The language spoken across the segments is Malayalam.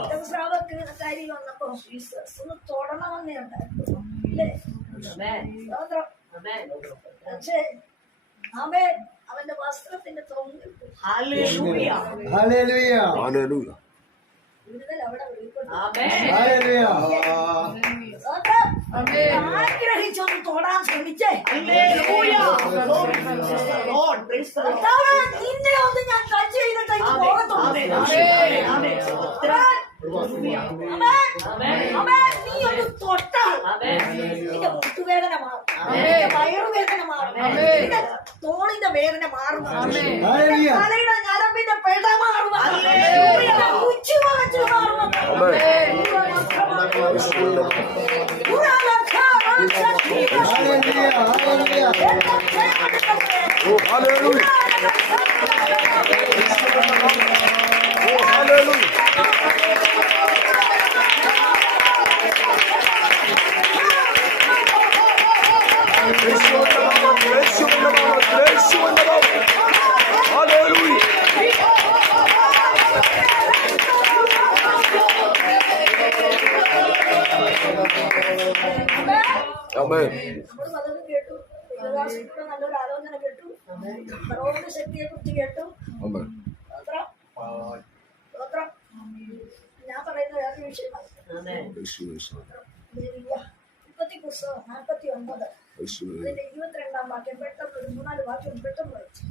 സ്രാവക്കാരി വന്നപ്പോ ജീസസ് ഒന്ന് തൊടണമെന്നേ ഉണ്ടായിരുന്നു അല്ലേ? പക്ഷേ ആമേൻ അവന്റെ വസ്ത്രത്തിന്റെ തൊങ്ങൽ വിടുതൽ അവിടെ ആഗ്രഹിച്ചൊന്ന് തൊടാൻ ശ്രമിച്ചേ. നിന്നെ ഒന്ന് ഞാൻ ടച്ച് ചെയ്തിട്ട് നീ ഒന്ന് തൊട്ടാൽ നിന്റെ മുട്ടുവേദന മാറും, നിന്റെ വയറുവേദന മാറും, നിന്റെ തോളിന്റെ വേദന മാറും, തലയുടെ ഞരമ്പിന്റെ പെട മാറും, ഉച്ച വാങ്ങിച്ചു മാറും. നല്ലൊരു ആലോചന കേട്ടു, ഫറവോന്റെ ശക്തിയെ കുറിച്ച് കേട്ടു. ഞാൻ പറയുന്ന വേറൊരു വിഷയമാണ്. ഉൽപ്പത്തി പുസ്തകം 49 അതിന്റെ 22-ാം വാക്യം പെട്ടെന്ന് ഒരു 3-4 വാക്യം പെട്ടെന്ന് വായിച്ചു.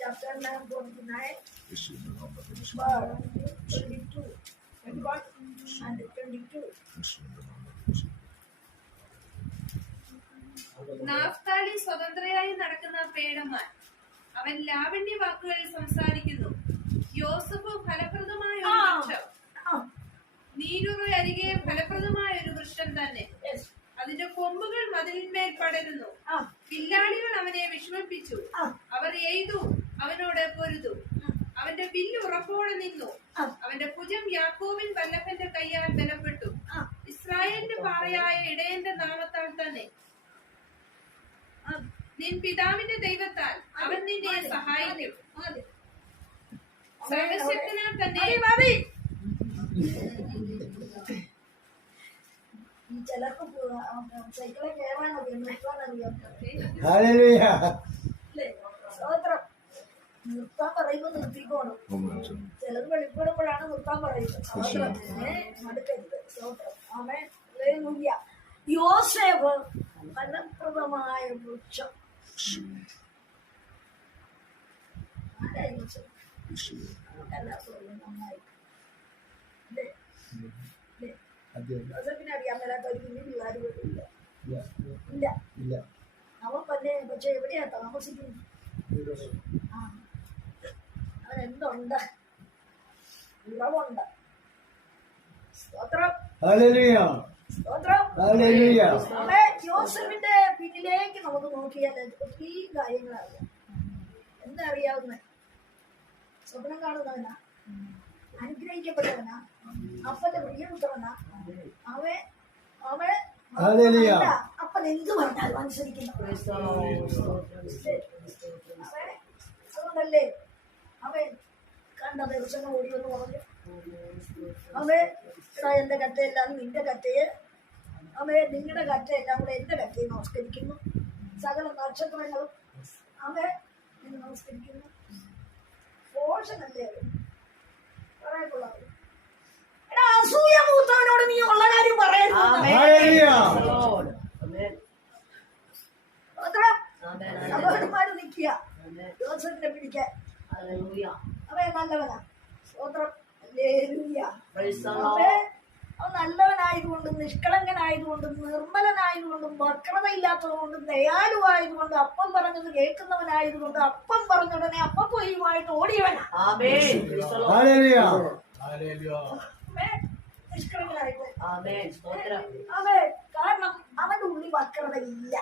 Chapter 9:29 and 22. നാഫ്താലി സ്വതന്ത്രയായി നടക്കുന്ന പേടമാൻ, അവൻ ലാവണ്യ വാക്കുകളിൽ സംസാരിക്കുന്നു. യോസഫ് ഫലപ്രദമായ ഒരു വൃക്ഷം, നീരുറ അരികെ ഫലപ്രദമായ ഒരു വൃക്ഷം തന്നെ. അതിന്റെ കൊമ്പുകൾ മതിലിന്മേൽ പടരുന്നു. വില്ലാളികൾ അവനെ വിഷമിപ്പിച്ചു. അവർ എയ്തു അവനോട് പൊരുതു. അവന്റെ വില്ല് ഉറപ്പോടെ നിന്നു. അവന്റെ ഭുജം യാക്കോബിൻ വല്ലഭന്റെ കയ്യാൽ ബലപ്പെട്ടു. ഇസ്രായേലിന്റെ പാറയായ ഇടയന്റെ നാമത്താൽ തന്നെ. നിൻ പിതാവിന്റെ ദൈവത്താൽ അവൻ നിന്നെ സഹായിക്കും. സർവശക്തനാൽ തന്നെ. ചിലർക്ക് സൈക്കിളെ കയറാനറിയാം, നിർത്താനറിയാം. നിർത്താൻ പറയുമ്പോ നിർത്തിക്കോണം. ചിലത് വെളിപ്പെടുമ്പോഴാണ് നിർത്താൻ പറയുന്നത്. മടുക്കരുത്. യോസേഫ് ഫലപ്രദമായ വൃക്ഷം. യോസേഫിനെ അറിയാൻ മേലാത്ത ഒരു കുഞ്ഞു പിള്ളേർ പോലും ഇല്ല. അവൻ തന്നെ. പക്ഷെ എവിടെയാ താമസിക്കുന്നത്? അവനെന്തുണ്ട്? ഉറവുണ്ട്. സ്തോത്രം. യോസേഫിന്റെ പിന്നിലേക്ക് നമുക്ക് നോക്കിയാൽ ഒത്തിരി കാര്യങ്ങളറിയാം. എന്താ അറിയാവുന്ന? സ്വപ്നം കാണുന്നവനാ, അനുഗ്രഹിക്കപ്പെട്ടവനാ, അപ്പന്റെ പ്രിയപുത്രനാ. അപ്പൻ എന്ത് പറഞ്ഞാലും അനുസരിക്കുന്നു. അതുകൊണ്ടല്ലേ അവൻ കണ്ട ദർശനം ഓടിയെന്ന് പറഞ്ഞു. എന്റെ കറ്റയെല്ലാം നിന്റെ കറ്റയെ, നിങ്ങളുടെ കറ്റയെല്ലാം കൂടെ എന്റെ കറ്റയെ നമസ്കരിക്കുന്നു. സകല നക്ഷത്രങ്ങളും നിന്ന് നമസ്കരിക്കുന്നു. പോഷനല്ലേ പറയാനുള്ളത്? എടാ, അസൂയ മൂത്തവനോട് നീ ഉള്ള കാര്യം പറയരുത്. സഹോദരന്മാര് നിൽക്കുക യോസേഫിനെ പിടിക്കാൻ. അവൻ നല്ലവനാ. സ്തോത്രം. അവൻ നല്ലവനായതുകൊണ്ടും നിഷ്കളങ്കനായതുകൊണ്ടും നിർമ്മലനായതുകൊണ്ടും വക്രതയില്ലാത്തതുകൊണ്ടും ദയാലുവായതുകൊണ്ടും അപ്പം പറഞ്ഞത് കേൾക്കുന്നവനായതുകൊണ്ട് അപ്പം പറഞ്ഞുടനെ അപ്പം പൊയ്യുമായിട്ട് ഓടിയവനാ. നിഷ്കളങ്കനായിട്ട്. കാരണം അവന്റെ ഉള്ളിൽ വക്രതയില്ല.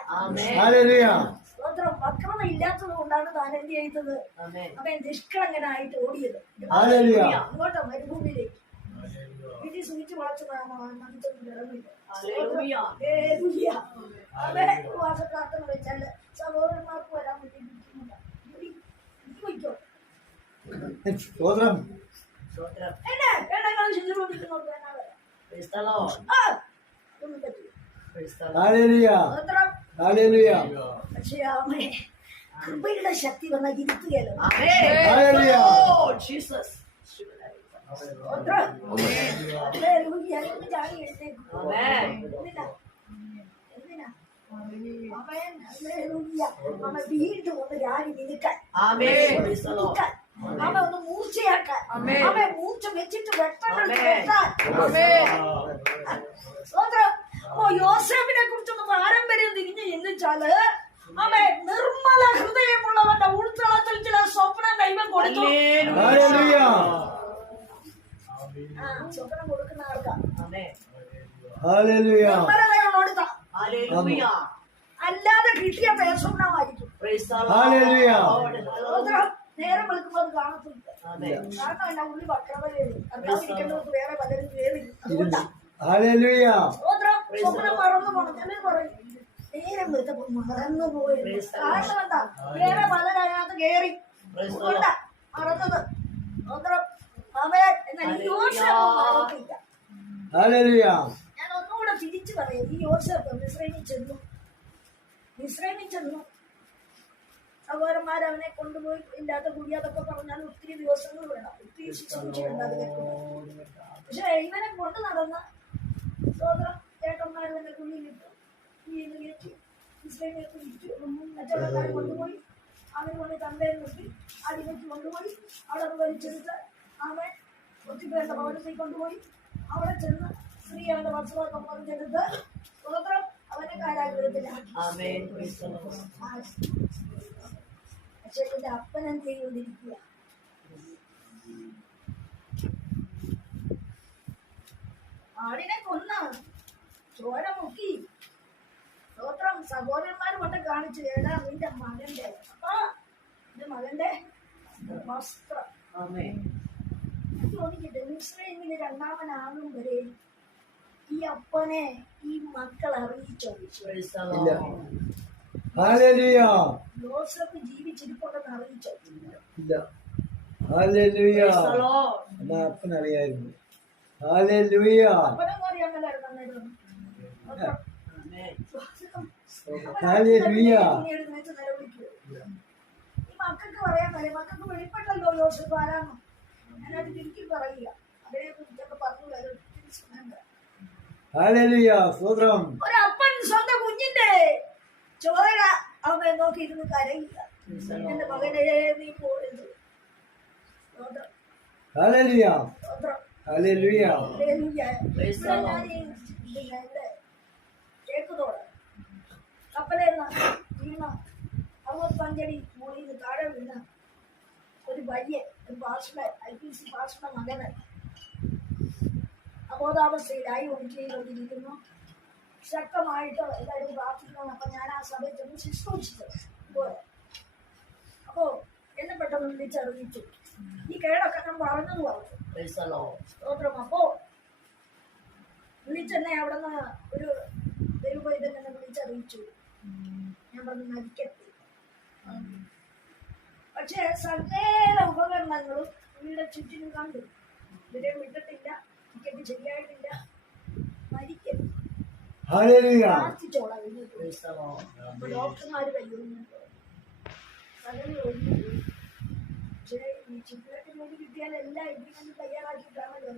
സ്തോത്രം. വക്രത ഇല്ലാത്തത് കൊണ്ടാണ് താൻ എന്ത് ചെയ്തത്? അവൻ നിഷ്കളങ്കനായിട്ട് ഓടിയത്. അങ്ങോട്ടോ മരുഭൂമിയിലേക്ക് വീട്ടിൽ സൂചിച്ച് വളച്ചു ഇറങ്ങില്ല. ഉപവാസ പ്രാർത്ഥന വെച്ചാൽ സഹോദരന്മാർക്ക് വരാൻ വേണ്ടി ബുദ്ധിമുട്ടാണ്. വയ്ക്കോ സ്തോത്രം. എന്നെ വേണങ്ങൾ ശുശ്രൂഷിക്കുന്നവർക്ക് വേണ വരാം. ആ, ഒന്നും പറ്റില്ല. ഹല്ലേലൂയ. സ്തോത്രം. ഹല്ലേലൂയ. പക്ഷേ ആമേ കൃപയുടെ ശക്തി വന്നാൽ ഇരുത്തുകയല്ലോ. ഹല്ലേലൂയ. സ്തോത്രം. ഹല്ലേലൂയ. ഒന്ന് ചാടി എഴുന്നേൽക്കൂ. എന്തിനാ? എന്തിനാ? ആമേൻ. ഹല്ലേലൂയ. ആമേ വീണ്ടും ഒന്ന് രാടി നിൽക്കാൻ. നിൽക്കാൻ. ആമേ ഒന്ന് മൂർച്ചയാക്കാൻ. ആമേ മൂർച്ച വെച്ചിട്ട് വെട്ടാൻ. സ്തോത്രം. അപ്പോ യോസേഫിനെ കുറിച്ചൊന്ന് പാരമ്പര്യം തിരിഞ്ഞ് ചിന്തിച്ചാല് ആമേ നിർമ്മല ഹൃദയമുള്ളവന്റെ ഉൾത്തളത്തിൽ ചില സ്വപ്നം ദൈവം കൊടുത്തു. ഹല്ലേലൂയ. സ്വപ്നം കൊടുക്കുന്ന ആൾക്കാ ഹല്ലേലൂയ. നിർമ്മലതയോടുത്ത അല്ലാതെ കിട്ടിയ സ്വപ്നമായിരിക്കും. ഹല്ലേലൂയ. സ്തോത്രം. നേരം വെളുക്കുമ്പോൾ അത് കാണത്തില്ല. കാരണം എന്റെ ഉള്ളി വക്രവരേറി കർത്താവിരിക്കേണ്ടവർക്ക് വേറെ പലരും കയറി. അതുകൊണ്ടാ ഹല്ലേലൂയ. സ്തോത്രം. സ്വപ്നം മറന്നു പോകണം. ചിലർ പറയും നേരം വെളുത്തപ്പോൾ മറന്നു പോയത്. കാരണം എന്താ? വേറെ പലരതിനകത്ത് കയറി. അതുകൊണ്ടാ മറന്നത്. സ്തോത്രം. അവൻ എന്നാൽ ഈ യോസേഫ് മറന്നില്ല. ഹല്ലേലൂയ. ഞാൻ ഒന്നുകൂടെ തിരിച്ചു പറയാം. ഈ യോസേഫ് മിസ്രൈമിൽ ചെന്നു. സഹോദരന്മാർ അവനെ കൊണ്ടുപോയി ഇല്ലാത്ത കുടിയാതൊക്കെ പറഞ്ഞാൽ ഒത്തിരി ദിവസങ്ങൾ വേണം, ഒത്തിരി ശുശ്രൂഷയുണ്ട് അത് കേൾക്കുമ്പോൾ. പക്ഷെ ഇവനെ കൊണ്ട് നടന്ന സഹോദരം ചേട്ടന്മാർ തന്നെ കുഴിയിലിട്ടു, കുഴിയിൽ കയറ്റി മിസ്രൈമിലേക്ക് വിറ്റു. കച്ചവടക്കാർ കൊണ്ടുപോയി അവനെ കൊണ്ട് തന്തയിൽ നിർത്തി അടിമയ്ക്ക് കൊണ്ടുപോയി അവിടെ വലിച്ചെടുത്ത് അവൻ ഒത്തിപ്പേരുടെ ഭവനത്തിൽ കൊണ്ടുപോയി അവിടെ ചെന്ന് സ്ത്രീ അവന്റെ വസ്ത്രമൊക്കെ പറിച്ചെടുത്ത് സ്വതന്ത്രം അവനെ കാരാഗ്രഹത്തിലാക്കി. പക്ഷെ എന്റെ അപ്പൻ എന്ത് ചെയ്തുകൊണ്ടിരിക്കുക? ആടിനെ കൊന്ന ചോര മുക്കി. സ്തോത്രം. സഹോദരന്മാർ കൊണ്ട് കാണിച്ചു, ഏടാ നിന്റെ മകന്റെ എന്റെ മകന്റെ വസ്ത്രം. ചോദിക്കട്ടെ, മിസ്രൈമില് രണ്ടാമനാകും വരെ ഈ അപ്പനെ ഈ മക്കൾ അറിയിച്ചോ? ഇല്ല. ഹല്ലേലൂയ. യോസേഫ് ജീവിച്ചിരിപ്പുണ്ടെന്ന് അറിയിച്ചോ? ഇല്ല. ഹല്ലേലൂയ. എന്നാ അപ്പനറിയായിരുന്നു. ഹല്ലേലൂയ. അപ്പനൊന്നും അറിയാൻ മേലായിരുന്നു അന്നേരം. ഹല്ലേലൂയ. ഈ മക്കൾക്ക് പറയാൻ മേലെ, മക്കൾക്ക് വെളിപ്പെട്ടല്ലോ യോസേഫ് ആരാന്ന്. ഞാനത് തിരിക്കി പറയുക, അതിനെ കുറിച്ചൊക്കെ പറഞ്ഞു വരും. ഹല്ലേലൂയ. സ്തോത്രം. ഒരപ്പൻ സ്വന്തം കുഞ്ഞിന്റെ ചോര അവനെ നോക്കി ഇരുന്ന് കരയുക. എന്റെ മകനെ നീ പോയത്. ഹല്ലേലൂയ. ഹല്ലേലൂയ. കേക്കതോടെ കപ്പലേന്ന് വീണ 65 അടി മുകളിൽ നിന്ന് താഴെ വീണ ഒരു പയ്യൻ, ഒരു പാസ്റ്റർ, IPC പാസ്റ്ററുടെ മകന് അബോധാവസ്ഥയിലായി ഒഴിക്കുകയിലിരിക്കുന്നു. ശക്തമായിട്ട് എല്ലാവരും പ്രാർത്ഥിക്കണം. അപ്പൊ ഞാൻ ആ സഭയിൽ ചെന്ന് ശുശ്രൂഷിച്ചത് പോലെ. അപ്പോ എന്നെ പെട്ടെന്ന് വിളിച്ചറിയിച്ചു. ഈ കേടൊക്കെ ഞാൻ പറഞ്ഞെന്ന് പറഞ്ഞു. സ്തോത്രം. അപ്പോ വിളിച്ചെന്നെ അവിടെ നിന്ന് ഒരു ദൈവവൈദ്യൻ എന്നെ വിളിച്ചറിയിച്ചു. ഞാൻ പറഞ്ഞു മരിക്കട്ടെ. പക്ഷെ സകല ഉപകരണങ്ങളും വീടെ ചുറ്റിനും കണ്ടു. ഇവരെ വിട്ടിട്ടില്ല, ടിക്കറ്റ് ശരിയായിട്ടില്ല. മരിക്കരുത്, പ്രാർത്ഥിച്ചോളാം. ഡോക്ടർമാര് കഴിയുന്നുണ്ട്, സകല ഒഴിഞ്ഞു. പക്ഷേ ഈ ചിത്രത്തിന് വേണ്ടി കിട്ടിയാൽ എല്ലാം ഇതിനൊന്ന് തയ്യാറാക്കിയിട്ടാണല്ലോ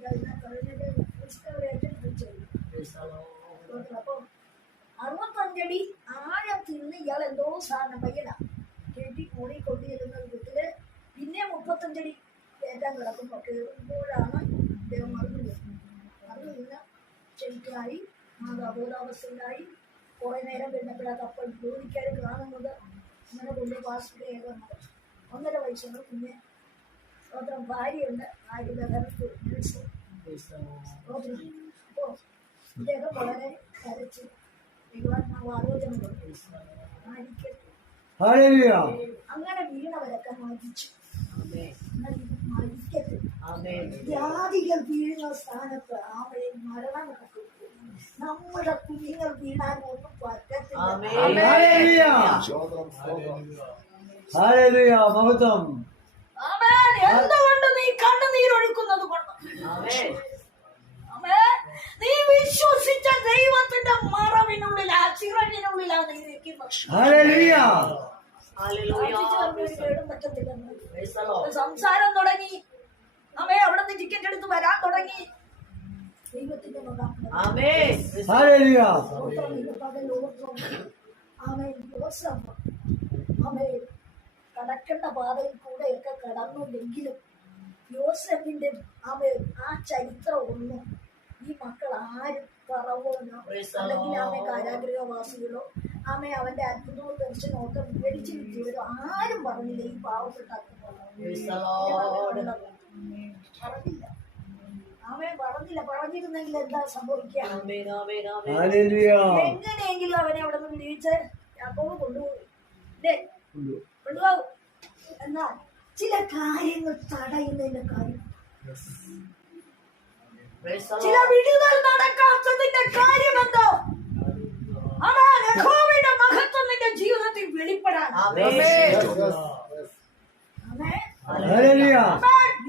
അപ്പൊ 65 അടി ആഴത്തിൽ നിന്ന് ഇയാൾ എന്തോ സാധനം പയ്യന കെട്ടി കൂടി കൊണ്ടുചെല്ലുന്ന വിധത്തില് പിന്നെ 35 അടി കയറ്റാൻ കിടക്കുമ്പോ കയറുമ്പോഴാണ് ഇദ്ദേഹം മറന്നു നിന്ന് ശരിക്കായി അബോധാവസ്ഥയിലായി. കുറെ നേരം കഴിഞ്ഞപ്പോഴാണ് കപ്പൽ ജോലിക്കാർ കാണുന്നത്. അങ്ങനെ കൊണ്ട് പാസ്റ്റിലെ 1.5 വയസ്സുകൾ പിന്നെ സ്വന്തം ഭാര്യയുണ്ട്. ഭാര്യയുടെ കറുത്ത് നഴ്സ്. അപ്പോ ഇദ്ദേഹം വളരെ കരച്ച് ദൈവാത്മാവ് ആലോചന കൊടുത്തു, മരിക്കട്ടെ. അങ്ങനെ വീണവരൊക്കെ മരിച്ചു. മരിക്കട്ടെ. ജാതികൾ വീഴുന്ന സ്ഥാനത്ത് ആമയെ മരണം നടക്കും. നമ്മുടെ കുഞ്ഞുങ്ങൾ വീണാൻ ഒന്നും പറ്റത്തില്ല. മഹത്വം. ആമേൻ. എന്തുകൊണ്ട് നീ കണ്ണുനീരൊഴുക്കുന്നത് കൊണ്ട്? ആമേൻ. ആമേൻ. നീ വിശ്വസിച്ച ദൈവത്തിന്റെ മറവിനുള്ളിലാ, ചിറകിനുള്ളിലാ നീ നിൽക്കുന്നത്. ഹല്ലേലൂയ. പ്രാർത്ഥിച്ച് പറഞ്ഞ് ഒരു കേടും പറ്റത്തില്ല. Praise the Lord. സംസാരം തുടങ്ങി. ആമേൻ. അവിടെ നിന്ന് ടിക്കറ്റ് എടുത്ത് വരാൻ തുടങ്ങി. ദൈവത്തിന്റെ മകൻ. ആമേൻ. ഹല്ലേലൂയ. സ്തോത്രം. ഇത് പകലോർക്കും. ആമേൻ. യോസേഫ്. ആമേൻ. കടക്കേണ്ട പാതയിൽ കൂടെയൊക്കെ കടന്നുവെങ്കിലും യോസേഫിന്റെ ആമേൻ ആ ചരിത്രം ഒന്നും ഈ മക്കൾ ആരും പറവോനോ അല്ലെങ്കിൽ ആമേ കാരാഗ്രഹവാസികളോ ആമേ അവന്റെ അത്ഭുതവും ദർശനവും ഒക്കെ വിവരിച്ചു കിട്ടിയവരോ ആരും പറഞ്ഞില്ല. ഈ പാവപ്പെട്ട പറഞ്ഞില്ല. ആമേ പറഞ്ഞില്ല. പറഞ്ഞിരുന്നെങ്കിൽ എന്താ സംഭവിക്കുക? ഹല്ലേലൂയ. എങ്ങനെയെങ്കിലും അവനെ അവിടെ നിന്ന് വിളിച്ച് യാക്കോബ് കൊണ്ടുപോയി. അല്ലേ? കൊണ്ടുപോകും. എന്നാൽ ചില കാര്യങ്ങൾ തടയുന്നതിന്റെ കാര്യം, ചില വിടുതൽ നടക്കാത്തതിന്റെ കാര്യം എന്തോ? അവൻ യഹോവയുടെ മഹത്വം നിന്റെ ജീവിതത്തിൽ വെളിപ്പെടാൻ. ഹല്ലേലൂയ.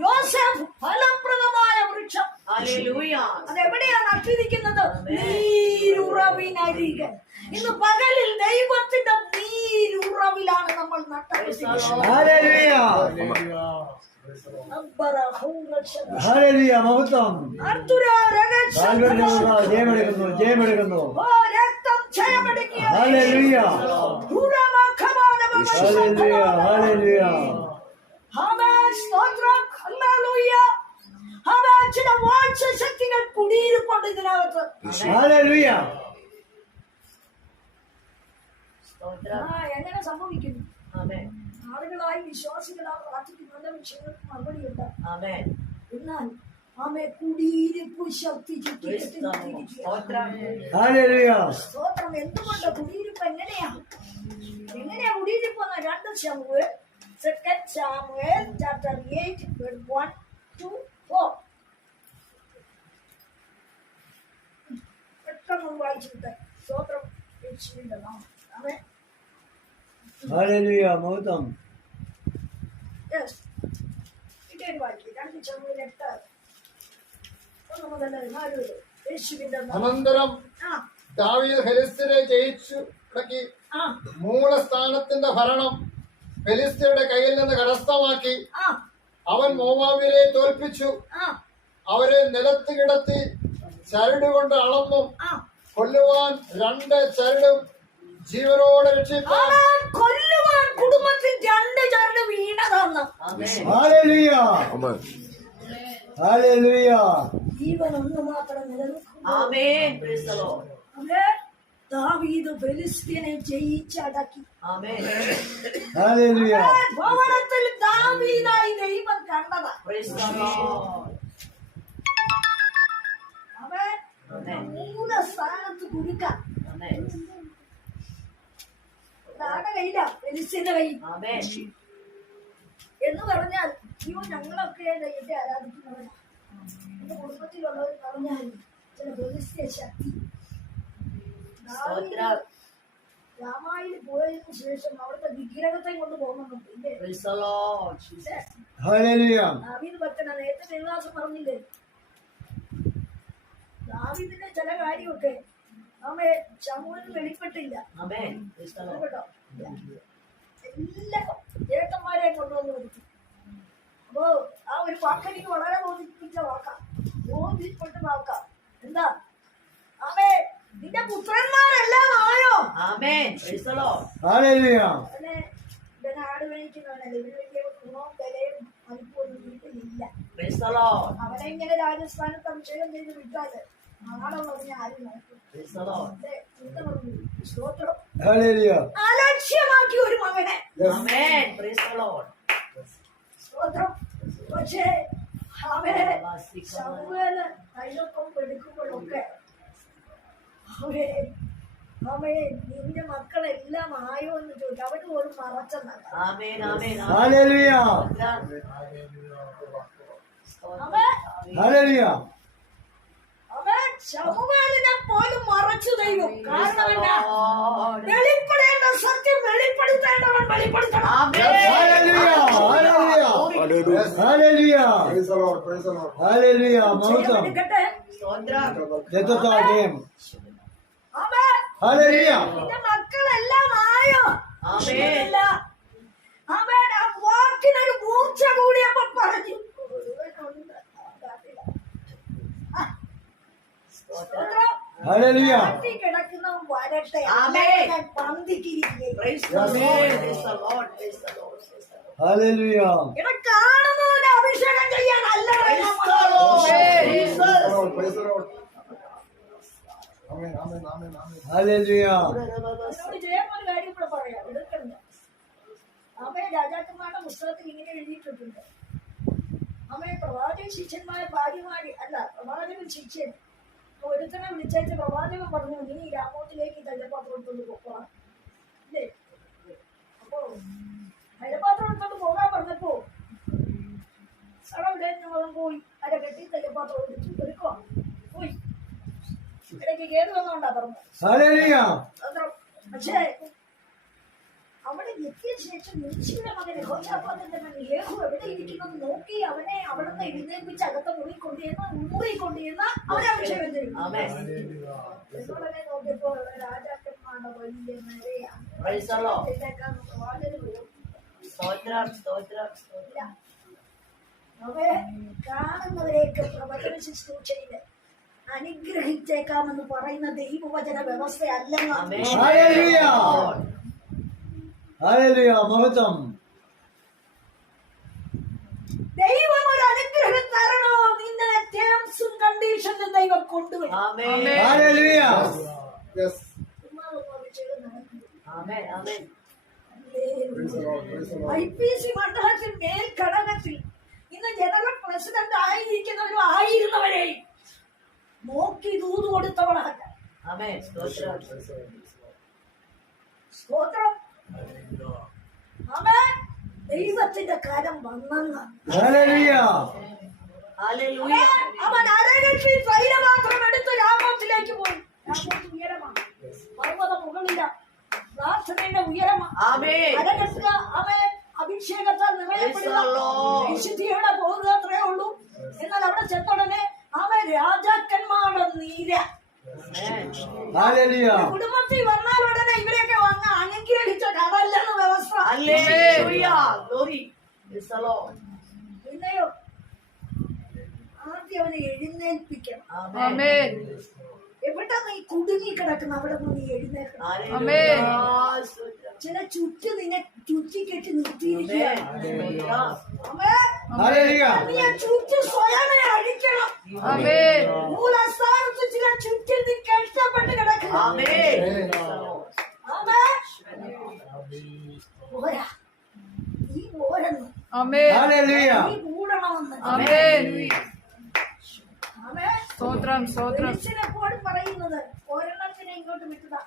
യോസേഫ് ഫലപ്രദമായ വൃക്ഷം. അതെവിടെയാണ് നട്ടിരിക്കുന്നത്? നീരുറവിനരികെ. ഇന്ന് പകലിൽ ദൈവത്തിന്റെ നീരുറവിലാണ് നമ്മൾ നട്ടിരിക്കുന്നത്. ഹല്ലേലൂയ. ഹല്ലേലൂയ. മഹത്വം. ജയമെടുക്കുന്നു, ജയമെടുക്കുന്നു. രക്തം ജയമെടുക്കുക. ഹല്ലേലൂയ. ഹല്ലേലൂയ. ഹല്ലേലൂയ. സ്തോത്രം. ഹല്ലേലൂയ. അവൻ ചില വാഴ്ചശക്തികൾ കുടിയിരിപ്പുണ്ട് ഇതിനകത്ത്. ഹല്ലേലൂയ. എങ്ങനെ സംഭവിക്കുന്നു? ആളുകളായി വിശ്വാസികളാ പ്രാർത്ഥിക്കുന്ന വിഷയങ്ങൾക്ക് മറുപടിയുണ്ട്. എന്നാൽ ആമേ കുടിയിരിപ്പ് ശക്തി ഹല്ലേലൂയ. സ്തോത്രം. എന്തുകൊണ്ട് കുടിയിരിപ്പ്? എങ്ങനെയാ കുടിയിരിപ്പ്? 2 ശമൂവേൽ 2 ശമൂവേൽ chapter 8 verse 1 to 4 പെട്ടെന്ന് വായിച്ചിട്ട്. സ്തോത്രം. ആമേൻ. ഹല്ലേലൂയ. മഹത്വം. Yes. ഇതേത് വായിക്കും? 2 ശമൂവേൽ 8 1 മുതൽ 4 വരെ. യേശുവിന്റെ അനന്തരം ദാവീദ് ഫെലിസ്ത്യരെ ജയിച്ചു അടക്കി മൂലസ്ഥാനത്തിന്റെ ഭരണം ഫെലിസ്ത്യരുടെ കയ്യിൽ നിന്ന് കരസ്ഥമാക്കി. അവൻ മോവാബിലെ തോൽപ്പിച്ചു. അവരെ നിലത്ത് കിടത്തി ചരടുകൊണ്ട് അളന്നു. കൊല്ലുവാൻ 2 ചരടും ജീവനോടെ രക്ഷിപ്പാൻ കൊല്ലുവാൻ കുടുംബത്തിൽ 2 ചരട് വീണതാണ്. ഹല്ലേലൂയ. ഹല്ലേലൂയ. ജീവൻ ഒന്ന് മാത്രം നിലനിൽക്കും. ആമേൻ. Praise the Lord. ദാവീദ് ഫെലിസ്ത്യനെ ജയിച്ചടക്കി. ആമേൻ. ഹല്ലേലൂയ. ഭവനത്തിൽ ദാവീദായി ദൈവം കണ്ടതാ. Praise the Lord. അവൻ 3 സ്ഥാനത്ത് കുരുക്കാൻ ആമേൻ. കയ്യില ഫെലിസ്ത്യന്റെ കയ്യിൽ. ആമേൻ. എന്ന് പറഞ്ഞാൽ ഞങ്ങളൊക്കെ ദൈവത്തെ ആരാധിക്കുന്നവരാ. എന്റെ കുടുംബത്തിലുള്ളവർ പറഞ്ഞാൽ ചില ഫെലിസ്ത്യ ശക്തി. രാമായിൽ പോയതിനു ശേഷം അവിടുത്തെ വിഗ്രഹത്തെ കൊണ്ട് പോകുന്നുണ്ട്. Praise the Lord. Jesus. Hallelujah. ദാവീദ് ഭക്തനാ. നേരത്തെ ദേവദാസൻ പറഞ്ഞില്ലേ, ദാവീദിന്റെ ചില കാര്യമൊക്കെ ആമേ ശമൂവേലിന് വെളിപ്പെട്ടില്ല. ആമേൻ. Praise the Lord. കേട്ടോ? എല്ലാ ചേട്ടന്മാരെ കൊണ്ടുവന്ന് കൊടുത്തു. അപ്പോ ആ ഒരു വാക്കെനിക്ക് വളരെ ബോധിപ്പിച്ച വാക്കാം, ബോധിപ്പെട്ട വാക്കാം. എന്താ? ആമേ നിന്റെ പുത്രന്മാരെല്ലാം ആയോ? ആമേൻ. Praise the Lord. ഹല്ലേലൂയ. അവനെ ഇവനെ ആട് മേടിക്കുന്നവനല്ലേ, ഇവന് വലിയ ഗുണവും വിലയും മതിപ്പൊന്നും വീട്ടിലില്ല. Praise the Lord. അവനെ ഇങ്ങനെ രാജസ്ഥാനത്ത് അഭിഷേകം ചെയ്ത് വിട്ടാല് നാടുള്ളതിനെ ആരും നോക്കും. Praise the Lord. സ്തോത്രം. ഹല്ലേലൂയ. അലക്ഷ്യമാക്കി ഒരു മകനെ. Amen. Praise the Lord. സ്തോത്രം. പക്ഷേ അവനെ ശമൂവേല് കൈയൊപ്പം എടുക്കുമ്പോഴൊക്കെ അവേ നിന്റെ മക്കളെല്ലാം ആയോ എന്ന് ചോദിച്ചു. അവന് പോലും മറച്ചെന്നല്ല. Amen. Amen. ഹല്ലേലൂയ. ഹല്ലേലൂയ. അവൻ ശമൂവേലിനെ പോലും മറച്ചു ദൈവം. കാരണം എന്താ? വെളിപ്പെടേണ്ട ദൈവത്തിന്റെ സത്യം വെളിപ്പെടുത്തേണ്ടവൻ വെളിപ്പെടുത്തണം. Hallelujah. Hallelujah. Hallelujah. Praise the Lord, praise the Lord. Hallelujah. മഹത്വം. എടുക്കട്ടെ. ദൈവത്തോടെയും. ആമേൻ. Hallelujah. നിന്റെ മക്കളെല്ലാം ആയോ? ഇല്ല. ആമേൻ. ആ വാക്കിനൊരു മൂർച്ച കൂടിയപ്പോ പറഞ്ഞു. സ്തോത്രം. Hallelujah. കാട്ടി കിടക്കുന്ന വരട്ടെ. ഞാൻ പന്തിക്കിരിക്കുകയും. Hallelujah. ഇവിടെ കാണുന്നവനെ അഭിഷേകം ചെയ്യാനല്ല Praise the Lord, praise the Lord. Amen, amen, amen, amen. Hallelujah. എന്നോട് ചെയ്യാൻ ഒരു കാര്യം കൂടെ പറയാം. എടുക്കണ്ട. അവൻ രാജാക്കന്മാരുടെ പുസ്തകത്തിൽ ഇങ്ങനെ എഴുതിയിട്ടുണ്ട്. അവൻ പ്രവാചക ശിഷ്യന്മാരെ ഭാര്യമാര് അല്ല പ്രവാചകൻ ശിഷ്യൻ ഒരുത്തനെ വിളിച്ചയച്ച പ്രവാചകൻ പറഞ്ഞു നീ രാമോത്തിലേക്ക് തൈലപാത്രം എടുത്തോണ്ട് പോകാം അല്ലേ. അപ്പോ തൈലപാത്രം എടുത്തോണ്ട് പോകാൻ പറഞ്ഞപ്പോ സ്ഥലം മകൻ പോയി അര കെട്ടി തൈലപാത്രം എടുത്തു എടുക്കോ പോയി ഇടയ്ക്ക് കേട് വന്നോണ്ടാ പറഞ്ഞു. Hallelujah. പക്ഷേ അവിടെ എത്തിയ ശേഷം നീച്ചിയുടെ മകൻ യഹോശാഫാത്തിന്റെ മകൻ യേഹൂ എവിടെ ഇരിക്കുന്നത് നോക്കി അവനെ അവിടുന്ന് എഴുന്നേൽപ്പിച്ച് അകത്ത് മുറിക്കൊണ്ടിരുന്ന അവരെ അഭിഷേകം ചെയ്തു. എന്നോടനെ നോക്കിയപ്പോ രാജാക്കന്മാരുടെ വലിയ നിരയാണ്. അവരെ കാണുന്നവരെയൊക്കെ പ്രവചന ശുശ്രൂഷയില് അനുഗ്രഹിച്ചേക്കാമെന്ന് പറയുന്ന ദൈവവചന വ്യവസ്ഥയല്ലെന്ന്. Hallelujah. Hallelujah. മഹത്വം. ദൈവം ഒരു അനുഗ്രഹം തരണോ നിന്നെ ടേംസും കണ്ടീഷനും ദൈവം കൊണ്ടുവരും. Hallelujah. Yes. Praise the Lord, praise the Lord. IPC മണ്ഡലത്തിൽ മേൽഘടകത്തിൽ ഇന്ന് ജനറൽ പ്രസിഡന്റ് ആയിരിക്കുന്നവരും ആയിരുന്നവരെയും നോക്കി ദൂത് കൊടുത്തവളാണ്. സ്തോത്രം. ആമേൻ. ദൈവത്തിന്റെ കരം വന്നെന്ന്. Hallelujah. അവൻ അരകക്ഷി തൈലപാത്രം എടുത്ത് രാമോത്തിലേക്ക് പോയി. രാമോത്ത് ഉയരമാണ്, പർവ്വത മുകളില പ്രാർത്ഥനയുടെ ഉയരമാണ്. അരകെട്ടുക അവൻ അഭിഷേകത്താൽ നിറയപ്പെടുക വിശുദ്ധിയോടെ പോകുക അത്രേ ഉള്ളൂ. എന്നാൽ അവിടെ ചെന്നുടനെ അവൻ രാജാക്കന്മാരുടെ നീര Hallelujah. കുടുംബത്തിൽ വന്നാൽ ഉടനെ ഇവരെയൊക്കെ വന്ന് അനുഗ്രഹിച്ച കടല്ലെന്ന് വ്യവസ്ഥ. പിന്നെയോ ആദ്യം അവനെ എഴുന്നേൽപ്പിക്കണം. എവിടെ നീ കുടുങ്ങി കിടക്കുന്ന അവിടെ നിന്ന് നീ എഴുന്നേൽക്കണം. ചില ചുറ്റ് നിന്നെ ചുറ്റിക്കെട്ടി നിർത്തിയിരിക്കുകയാണ്. Hallelujah. നീ ആ ചുറ്റ് സ്വയമേ അഴിക്കണം. മൂലസ്ഥാനത്ത് ചില ചുറ്റിൽ നീ കഷ്ടപ്പെട്ട് കിടക്കണം. പോരാ നീ പോരെന്ന് Hallelujah. നീ കൂടണമെന്ന്. എപ്പോഴും പറയുന്നത് ഒരെണ്ണത്തിനെ ഇങ്ങോട്ട് വിട്ടതാ.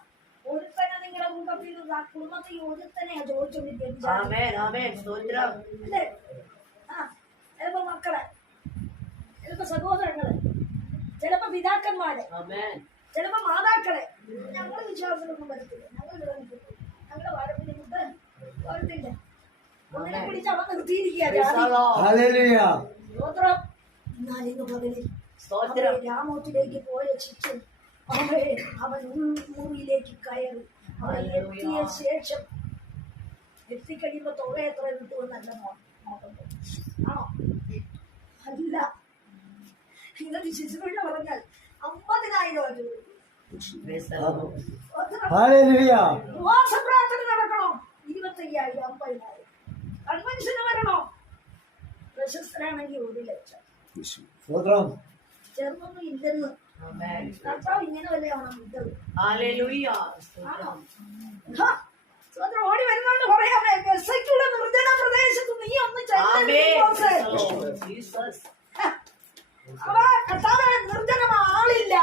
ഒരുത്തനെ നിങ്ങളുടെ കൂട്ടത്തിൽ കുടുംബത്തിൽ ഒരുത്തനെയാ ചോദിച്ചോണ്ടിരിക്കുന്നത്. അല്ലേ? ചിലപ്പോ മക്കളെ, ചിലപ്പോ സഹോദരങ്ങള്, ചിലപ്പോ പിതാക്കന്മാരെ, ചിലപ്പോ മാതാക്കളെ. ഞങ്ങള് വിശ്വാസമൊന്നും വരത്തില്ല. ഞങ്ങളുടെ വാഴപ്പിന്റെ മുട്ട് വരത്തില്ല. ഒന്നിനെ പിടിച്ച് അവൻ നിർത്തിയിരിക്കുക. Hallelujah. സ്തോത്രം. എന്നാൽ ഇന്ന് പകലിൽ രാമോത്തിലേക്ക് പോയ ശിഷ്യൻ അവൻ ഉൾമുറിയിലേക്ക് കയറി. അവൻ എത്തിയ ശേഷം എത്തിക്കഴിയുമ്പോ തുക എത്ര കിട്ടുമെന്നല്ല നോക്കുന്നത്. ആണോ? അല്ല. ഇന്നത്തെ ശിശുവിനെ പറഞ്ഞാൽ 50,000 Hallelujah. ഉപവാസ പ്രാർത്ഥന നടക്കണോ? 25,000 50,000. കൺവെൻഷന് വരണോ? പ്രശസ്തരാണെങ്കിൽ 1 ലക്ഷം. സ്തോത്രം. ചെറുതൊന്നും ഇല്ലെന്ന് കർത്താവ് ഇങ്ങനെ വല്ലതാണോ വിട്ടത്? സ്വതന്ത്രം ഓടി വരുന്നോണ്ട് പറയാമേ ഗസയ്ക്കുള്ള നിർജ്ജന പ്രദേശത്ത് നീ ഒന്ന് കർത്താവ് നിർജ്ജനം ആളില്ല.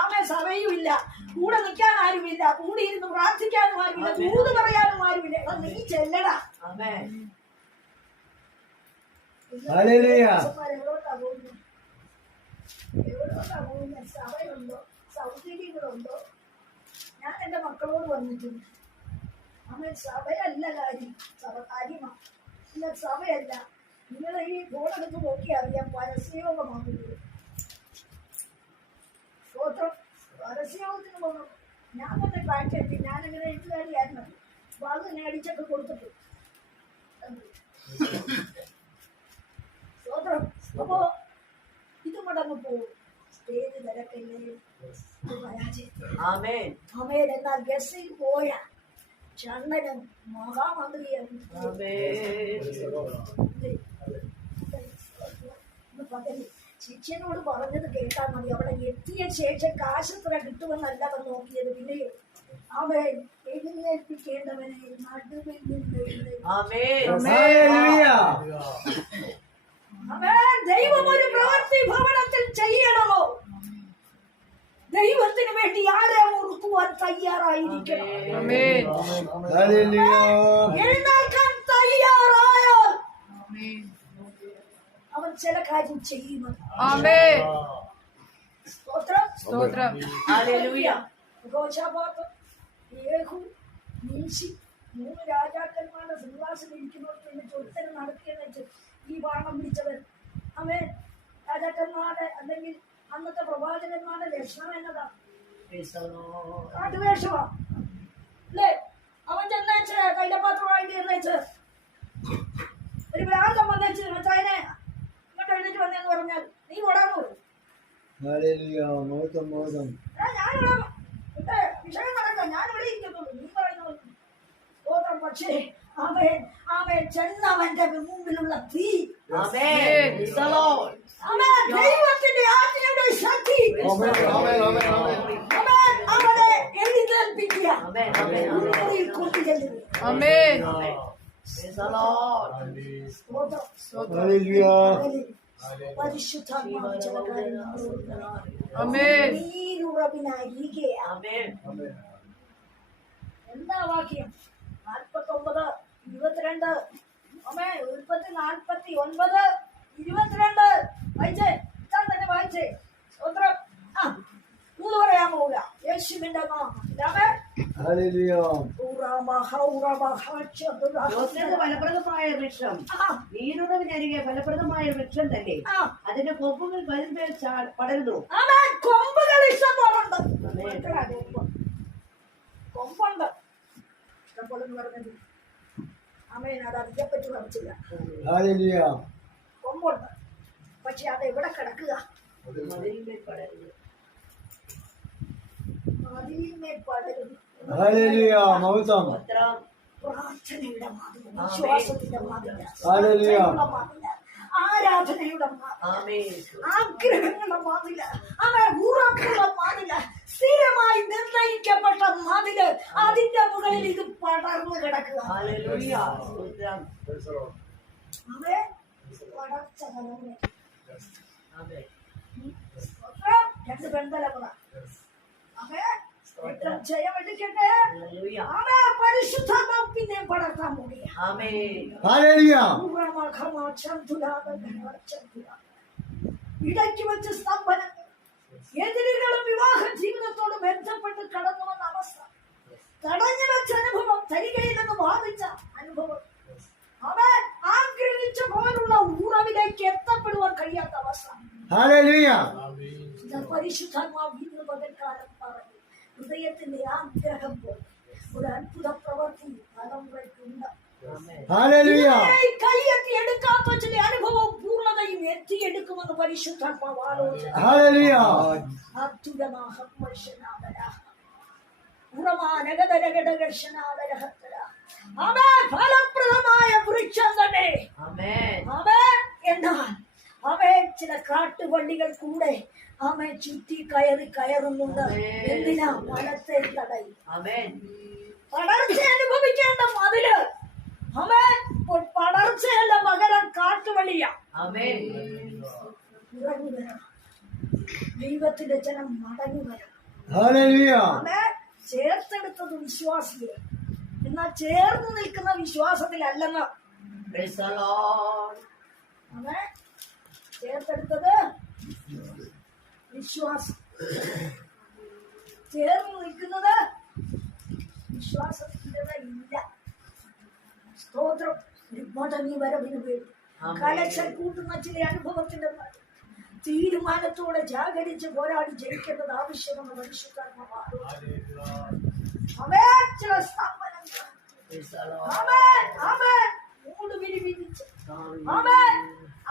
ആമേ സഭയുമില്ല, കൂടെ നിൽക്കാൻ ആരുമില്ല, കൂടി ഇരുന്ന് പ്രാർത്ഥിക്കാനും ആരുമില്ല, ദൂത് പറയാനും ആരുമില്ല. നീ ചെല്ലടാ. Hallelujah. എവിടോട്ടാ പോകുന്നത്? സഭയുണ്ടോ? സൗകര്യങ്ങളുണ്ടോ? ഞാൻ എന്റെ മക്കളോട് വന്നിട്ടുണ്ട്. അവൻ സഭയല്ല കാര്യം, സഭ കാര്യമാണ്. ഇല്ല, സഭയല്ല. നിങ്ങൾ ഈ ഫോണെടുത്ത് നോക്കി അറിയാം, പരസ്യയോഗമാകുന്നത്. സ്തോത്രം. പരസ്യയോഗത്തിന് പോകണം. ഞാൻ തന്നെ കാഴ്ച, ഞാനിങ്ങനെ എഴുത്തുകാരിയായിരുന്നു. അപ്പൊ അത് തന്നെ അടിച്ചൊക്കെ കൊടുത്തിട്ടു. സ്തോത്രം. അപ്പോ ഇത് മടങ്ങ് പോകും. സ്റ്റേജ് നിരക്കല്ലേ ആമേൻ. അമേൻ. എന്നാൽ ഗസയിൽ പോയ ചണ്ണനും മഹാമന്ത്രിയായിരുന്നു. ശിഷ്യനോട് പറഞ്ഞത് കേട്ടാൽ മതി. അവിടെ എത്തിയ ശേഷം കാശത്ര കിട്ടുമെന്നല്ല അവൻ നോക്കിയത്. പിന്നെയോ അവൻ എഴുന്നേൽപ്പിക്കേണ്ടവനെ നടുവിൽ നിന്ന് അവൻ ദൈവം ഒരു പ്രവൃത്തി ഭവനത്തിൽ ചെയ്യണമോ? ദൈവത്തിന് വേണ്ടി ആരെ മുറുക്കുവാൻ തയ്യാറായിരിക്കണം. എഴുന്നേൽക്കാൻ തയ്യാറായാൽ അവൻ ചില കാര്യം ചെയ്യുന്നത്. സ്തോത്രം. സ്തോത്രം. ഹല്ലേലൂയ. യഹോശാഫാത്ത്, യേഹൂ, നീശി, 3 രാജാക്കന്മാരുടെ സിംഹാസനം ഇരിക്കുന്നവർക്ക് ചൊരുത്തരം നടത്തിയെന്ന് വെച്ച് ഈ ബാണം പിടിച്ചവൻ അവൻ രാജാക്കന്മാരുടെ അല്ലെങ്കിൽ അന്നത്തെ പ്രവാചകന്മാരുടെ ലക്ഷണം എന്നതാ? കാട്ടുവേഷമാ അല്ലേ? അവൻ ചെന്നേച്ച് കൈലപാത്രമായിട്ട് ചെന്നേച്ച് ഒരു ഭ്രാന്തം വന്നേച്ച് മച്ചായനെ ഇങ്ങോട്ട് എഴുന്നേറ്റ് വന്നേന്ന് പറഞ്ഞാൽ നീ ഓടാൻ പോലും. ഞാനിവിടെ വിഷയം നടക്കാം, ഞാനിവിടെ ഇരിക്കത്തുള്ളൂ, നീ പറയുന്നത് ഓർമ്മ. പക്ഷേ അവൻ ചെന്നവന്റെ മുമ്പിലുള്ള തീ, ദൈവത്തിന്റെ ആജ്ഞയുടെ ശക്തി അവനെ എഴുന്നേൽപ്പിക്കുക, കൊണ്ടുചെല്ലുക. പരിശുദ്ധാത്മാവ് ചില നീരുറവിനായിരിക്കുകയാണ്. എന്താ വാക്യം? 49, 22. ഉൽപ്പത്തി 49, 22 വായിച്ചേ. ഇതാ തന്നെ വായിച്ചേ. സ്തോത്രം. ഇത് പറയാൻ പോവുക യേശുവിന്റെ ഫലപ്രദമായ വൃക്ഷം, നീരുറവിനരികെ ഫലപ്രദമായ വൃക്ഷം തന്നെ. അതിന്റെ കൊമ്പുകൾ വലുമേൽ പടരുന്നു. കൊമ്പുകൾ ഇഷ്ടംപോലുണ്ട്. കൊമ്പുണ്ട് ഇഷ്ടംപോലെന്ന് പറഞ്ഞത്. അമേൻ. അത് അതിനെപ്പറ്റി പഠിച്ചില്ല. കൊമ്പുണ്ട്, പക്ഷെ അത് എവിടെ കിടക്കുക? മതിലിന്മേൽ പടരുന്നു. അതിന്മേൽ പടരുന്നു. പ്രാർത്ഥനയുടെ മാതിരി, വിശ്വാസത്തിന്റെ മാതിരി, ആരാധനയുടെ മാതിരി, ആഗ്രഹങ്ങളുടെ മാതിരി, ഉറപ്പുള്ള മാതിരി, സ്ഥിരമായി നിർണയിക്കപ്പെട്ട മാതിരി, അതിന്റെ മുകളിൽ ഇത് പടർന്നു കിടക്കുക. പടർച്ച തലമുറ, 2 പെൺതലമുറ. ജയമെടുക്കട്ടെ. പരിശുദ്ധാത്മാവിനെ പടർത്താൻ പോവുകയാണ്. ഇടയ്ക്ക് വെച്ച് സ്തംഭനങ്ങൾ, എതിരുകളും വിവാഹ ജീവിതത്തോട് ബന്ധപ്പെട്ട് കടന്നു വന്ന അവസ്ഥ, തടഞ്ഞു വെച്ച അനുഭവം, തരികയില്ലെന്ന് വാദിച്ച അനുഭവം, അവൻ ആഗ്രഹിച്ച പോലുള്ള ഉറവിലേക്ക് എത്തപ്പെടുവാൻ കഴിയാത്ത അവസ്ഥ. പരിശുദ്ധാത്മാവ് ഇന്ന് പകൽക്കാലം പറഞ്ഞു, ഹൃദയത്തിന്റെ ആഗ്രഹം പോലെ ഒരു അത്ഭുത പ്രവൃത്തി തലമുറയ്ക്കുണ്ട്. കൈയെത്തി എടുക്കാത്ത ചില അനുഭവം പൂർണ്ണതയും എത്തിയെടുക്കുമെന്ന് പരിശുദ്ധാത്മാവ് ആലോചന. ഫലപ്രദമായ വൃക്ഷം തന്നെ. എന്നാൽ അവൻ ചില കാട്ടുവള്ളികൾ കൂടെ അവൻ ചുറ്റി കയറുന്നുണ്ട്. എന്തിനാ? ഫലത്തെ തടയും. പടർച്ച അനുഭവിക്കേണ്ട മതില് അവൻ പടർച്ചയല്ല, പകരം കാട്ടുവള്ളിയാ. ഇറങ്ങി വരണം. ദൈവത്തിന്റെ ജനം മടങ്ങി വരണം. അവൻ ചേർത്തെടുത്തത് വിശ്വാസിയെ, എന്നാൽ ചേർന്ന് നിൽക്കുന്ന വിശ്വാസത്തിലല്ലെന്ന്. അവൻ ചേർത്തെടുത്തത് വിശ്വാസം, ചേർന്ന് നിൽക്കുന്നത് വിശ്വാസസ്ഥിരത ഇല്ല. സ്തോത്രം. മുടങ്ങി വരവിന് വേണ്ടി കലശം കൂട്ടുന്ന ചില അനുഭവത്തിന്റെ തീരുമാനത്തോടെ ജാഗരിച്ച് പോരാടി ജയിക്കേണ്ടത് ആവശ്യമെന്ന് പരിശുദ്ധാത്മാവാണ്. ചില സ്ഥാപനങ്ങൾ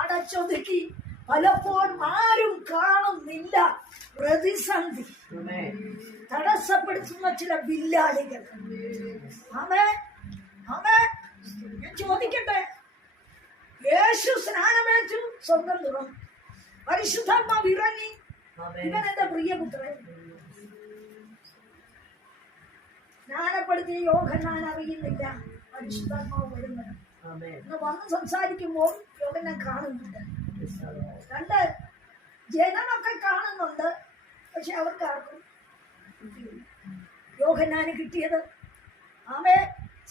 അടച്ചൊതുക്കി പലപ്പോഴും ആരും കാണുന്നില്ല. പ്രതിസന്ധി തടസ്സപ്പെടുത്തുന്ന ചില വില്ലാളികൾ. ഞാൻ ചോദിക്കട്ടെ, യേശു സ്നാനമേറ്റു, സ്വന്തം തുറന്നു, പരിശുദ്ധാത്മാവ് ഇറങ്ങി. ഇവൻ എന്റെ പ്രിയപുത്രൻ. സ്നാനപ്പെടുത്തിയ യോഹന്നാൻ അറിയുന്നില്ല പരിശുദ്ധാത്മാവ് വരുന്നത്. ഇന്ന് വന്ന് സംസാരിക്കുമ്പോൾ യോഹന്നാൻ കാണുന്നുണ്ട്. രണ്ട്, ജനമൊക്കെ കാണുന്നുണ്ട്, പക്ഷെ അവർക്ക് ആർക്കും യോഹന്നാന് കിട്ടിയത്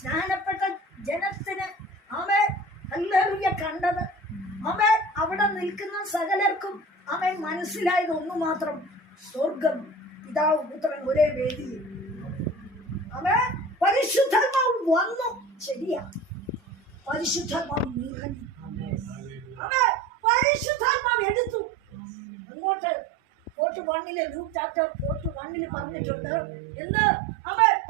സ്നാനപ്പെട്ട ജനത്തിന് ഹല്ലേലൂയ കണ്ടത് അവിടെ നിൽക്കുന്ന സകലർക്കും മനസ്സിലായത് ഒന്നു മാത്രം: സ്വർഗം, പിതാവ്, പുത്രൻ ഒരേ വേദിയിൽ. പരിശുദ്ധാത്മാവ് വന്നു. ശരിയാ, പരിശുദ്ധാത്മാവ് നിറഞ്ഞു. പരിശുദ്ധാത്മാവ് എടുത്തു. അങ്ങോട്ട് പോർട്ട് 1 ലൂക്ക് ചാപ്റ്റർ 1 പറഞ്ഞിട്ടുണ്ട് എന്ന്.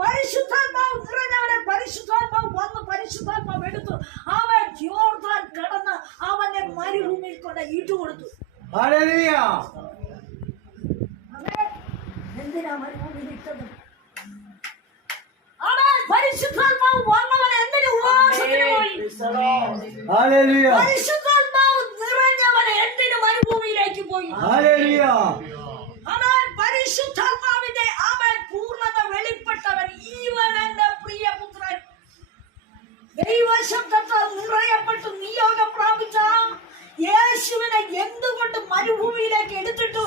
പരിശുദ്ധാത്മാവ് നിറഞ്ഞവനെ പരിശുദ്ധാത്മാവ് വന്നു, പരിശുദ്ധാത്മാവ് എടുത്തു. അവൻ യോർദാൻ കടന്ന് അവനെ മരുഭൂമിയിൽ കൊണ്ട് ഇട്ടുകൊടുത്തു. എന്തിനാ മരുഭൂമിയിൽ ഇട്ടത്? പരിശുദ്ധാത്മാവ് വന്നവൻ എന്തിനു ഉപവാസത്തിന് പോയി? പരിശുദ്ധാത്മാവ് നിറഞ്ഞവനെ എന്തിനു മരുഭൂമിയിലേക്ക് പോയി? പരിശുദ്ധാത്മാവിന്റെ പൂർണ്ണത വെളിപ്പെട്ടവൻ. ഈവൻ എന്റെ പ്രിയപുത്രൻ. ദൈവശബ്ദത്താൽ നിറയപ്പെട്ടു നിയോഗം പ്രാപിച്ച യേശുവിനെ എന്തുകൊണ്ട് മരുഭൂമിയിലേക്ക് എടുത്തിട്ടു?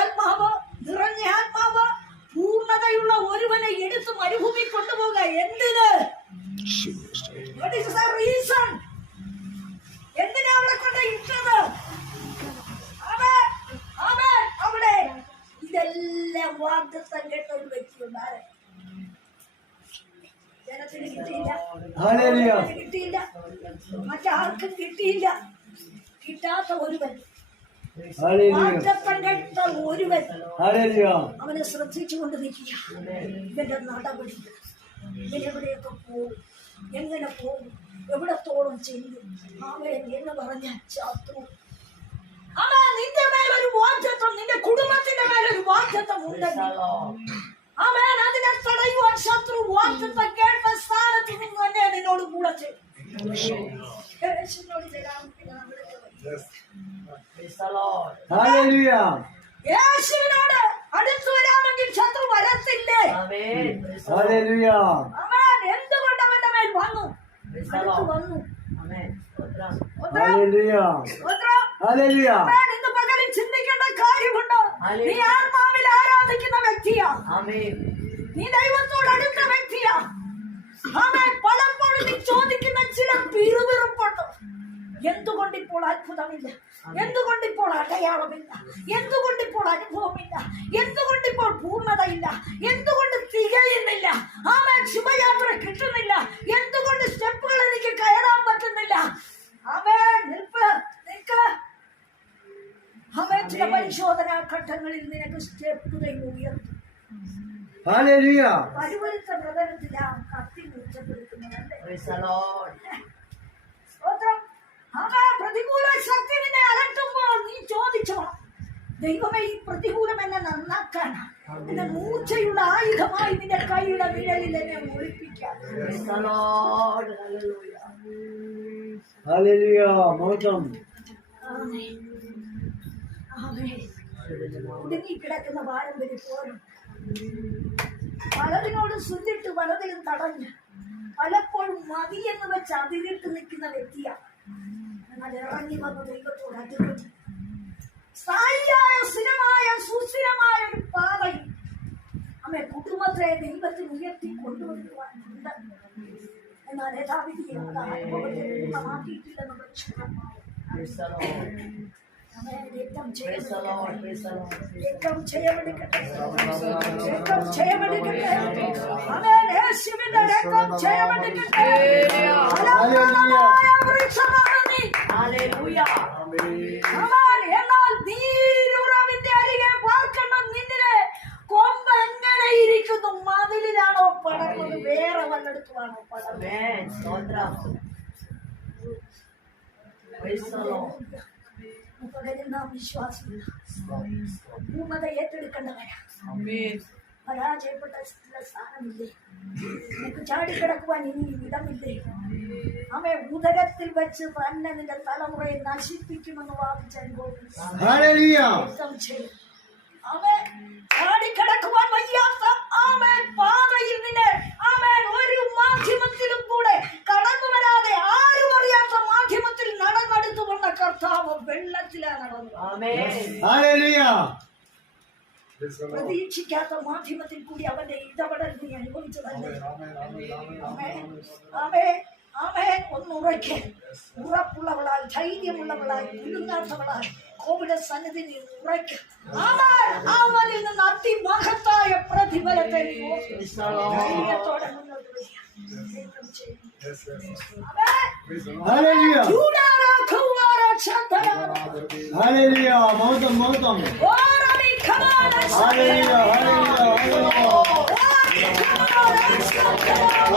ആത്മാവ്, നിറഞ്ഞ ആത്മാവ്, പൂർണ്ണതയുള്ള ഒരുവനെ എടുത്ത് മരുഭൂമി കൊണ്ടുപോകുക. എന്തിന്? എന്തിനാ അവിടെ കൊണ്ട് ഇട്ടത്? അവിടെ ഇതെല്ലാം വാഗ്ദത്തം കേട്ട ഒരു വ്യക്തിയുണ്ടാരെ. ജനത്തിന് കിട്ടിയില്ല, മറ്റാർക്കും കിട്ടിയില്ല. കിട്ടാത്ത ഒരുവൻ, വാഗ്ദത്തം കേട്ട ഒരുവൻ അവനെ ശ്രദ്ധിച്ചുകൊണ്ട് നിൽക്കുക. ഇവന്റെ നടപടി, ഇവനെവിടെയൊക്കെ പോകും, എങ്ങനെ പോകും, എവിടത്തോളം ചെല്ലും എന്ന് പറഞ്ഞ ശത്രു. നിന്റെ മേലൊരു വാഗ്ദത്തം, നിന്റെ കുടുംബത്തിന്റെ മേലൊരു വാഗ്ദത്തം ഉണ്ടെങ്കിൽ അതിനെ തടയുവാൻ ശത്രു വാഗ്ദത്തം കേട്ട സ്ഥാനത്ത് നിന്ന് തന്നെ നിന്നോട് കൂടെ ചെയ്യും. യേശുവിനോട് അടുത്തു വരാമെങ്കിൽ ശത്രു വരത്തില്ലേ? എന്തുകൊണ്ട് അവന്റെ മേൽ വന്നു? വന്നു. ഇന്ന് പകലിൽ ചിന്തിക്കേണ്ട കാര്യമുണ്ടോ? നീ ആത്മാവിൽ ആരാധിക്കുന്ന വ്യക്തിയാ, നീ ദൈവത്തോട് അടുത്ത വ്യക്തിയാ. പലപ്പോഴും നീ ചോദിക്കുന്ന ചില പിറുപിറുപ്പുണ്ട്. എന്തുകൊണ്ടിപ്പോൾ അത്ഭുതമില്ല? എന്തുകൊണ്ടിപ്പോൾ അടയാളമില്ല? എന്തുകൊണ്ടിപ്പോൾ അനുഭവമില്ല? എന്തുകൊണ്ടിപ്പോൾ പൂർണ്ണതയില്ല? എന്തുകൊണ്ട് തികയുന്നില്ല? ശുഭയാത്ര കിട്ടുന്നില്ല? എന്തുകൊണ്ട് സ്റ്റെപ്പുകൾ എനിക്ക് കയറാൻ പറ്റുന്നില്ല? ചില പരിശോധനാ ഘട്ടങ്ങളിൽ നിനക്ക് സ്റ്റെപ്പ് ഉയർത്തും. പരിവരുത്ത പ്രതലത്തിലാ കത്തി മെച്ചപ്പെടുത്തുന്നതല്ലേ? പ്രതികൂല ശക്തി നിന്നെ അലട്ടുമ്പോൾ നീ ചോദിച്ചോ, ദൈവമേ, ഈ പ്രതികൂലം എന്നെ നന്നാക്കാനാ, എന്നെ മൂർച്ചയുള്ള ആയുധമായി നിന്റെ കൈയുടെ വിരലിൽ എന്നെ ഒളിപ്പിക്കാം. കുടുങ്ങിക്കിടക്കുന്ന പാരമ്പര്യം പോലും പലതിനോട് സുന്നിട്ട് പലതിലും തടഞ്ഞ് പലപ്പോഴും മതിയെന്ന് വെച്ച് അതിരിട്ട് നിൽക്കുന്ന വ്യക്തിയാണ്. എന്നാൽ ഇറങ്ങി വന്ന ദൈവത്തോട് അതിർത്തി സ്ഥായിയായ സ്ഥിരമായ സുസ്ഥിരമായ ഒരു പാതയിൽ കുടുംബത്തെ ദൈവത്തിന് ഉയർത്തി കൊണ്ടുവരുവാനുണ്ട്. എന്നാൽ യഥാവിധി അനുഭവത്തെ പൂർണ്ണമാക്കിയിട്ടില്ലെന്ന് ആമേൻ. രക്തം Praise the Lord, praise the Lord. രക്തം ജയമെടുക്കട്ടെ. രക്തം ജയമെടുക്കട്ടെ. ആമേൻ. യേശുവിന്റെ രക്തം ജയമെടുക്കട്ടെ. ഫലപ്രദമായ വൃക്ഷമാണ് നീ. Hallelujah. ആമേൻ. എന്നാൽ നീരുറവിന്റെ അരികെ പാർക്കേണ്ട നിന്നിലെ കൊമ്പ് എങ്ങനെ ഇരിക്കുന്നു? മതിലിലാണോ പടർന്നത്? വേറെ വല്ലയിടത്തുമാണോ പടർന്നത്? Amen. Stotram. Praise the Lord. പകരം നാം വിശ്വാസമില്ല. പൂർണ്ണത ഏറ്റെടുക്കേണ്ടവരാ. പരാജയപ്പെട്ട സ്ഥാനമില്ലേ? നിനക്ക് ചാടിക്കിടക്കുവാൻ ഇനി ഇടമില്ലേ? അമ്മേ, ഉദരത്തിൽ വെച്ച് തന്നെ നിന്റെ തലമുറയെ നശിപ്പിക്കുമെന്ന് വാദിച്ച അനുഭവം Hallelujah. അവൻ ചാടിക്കിടക്കുവാൻ വയ്യാത്ത ആമേൻ പാതയിൽ നിന്നെ ആമേൻ ഒരു മാധ്യമത്തിലും കൂടെ കടന്നു വരാതെ ആരും അറിയാത്ത മാധ്യമത്തിൽ നടന്നെടുത്തു വന്ന കർത്താവ് വെള്ളത്തിലാണ് നടന്നത്. Amen. Hallelujah. പ്രതീക്ഷിക്കാത്ത മാധ്യമത്തിൽ കൂടി അവന്റെ ഇടപെടൽ നീ അനുഭവിച്ചതല്ലേ? ആമേൻ. ഒന്നുറയ്ക്ക് ഉറപ്പുള്ളവളായി, ധൈര്യമുള്ളവളായി, കുലുങ്ങാത്തവളായി കോവിഡ് സന്നിധി നീ ഉറയ്ക്ക്. അവനിൽ നിന്ന് അതിമഹത്തായ പ്രതിഫലത്തെ നീ ധൈര്യത്തോടെ മുന്നോട്ട് വരിക. Hallelujah. Hallelujah. Mautam, mautam. Hallelujah. Hallelujah. Hallelujah.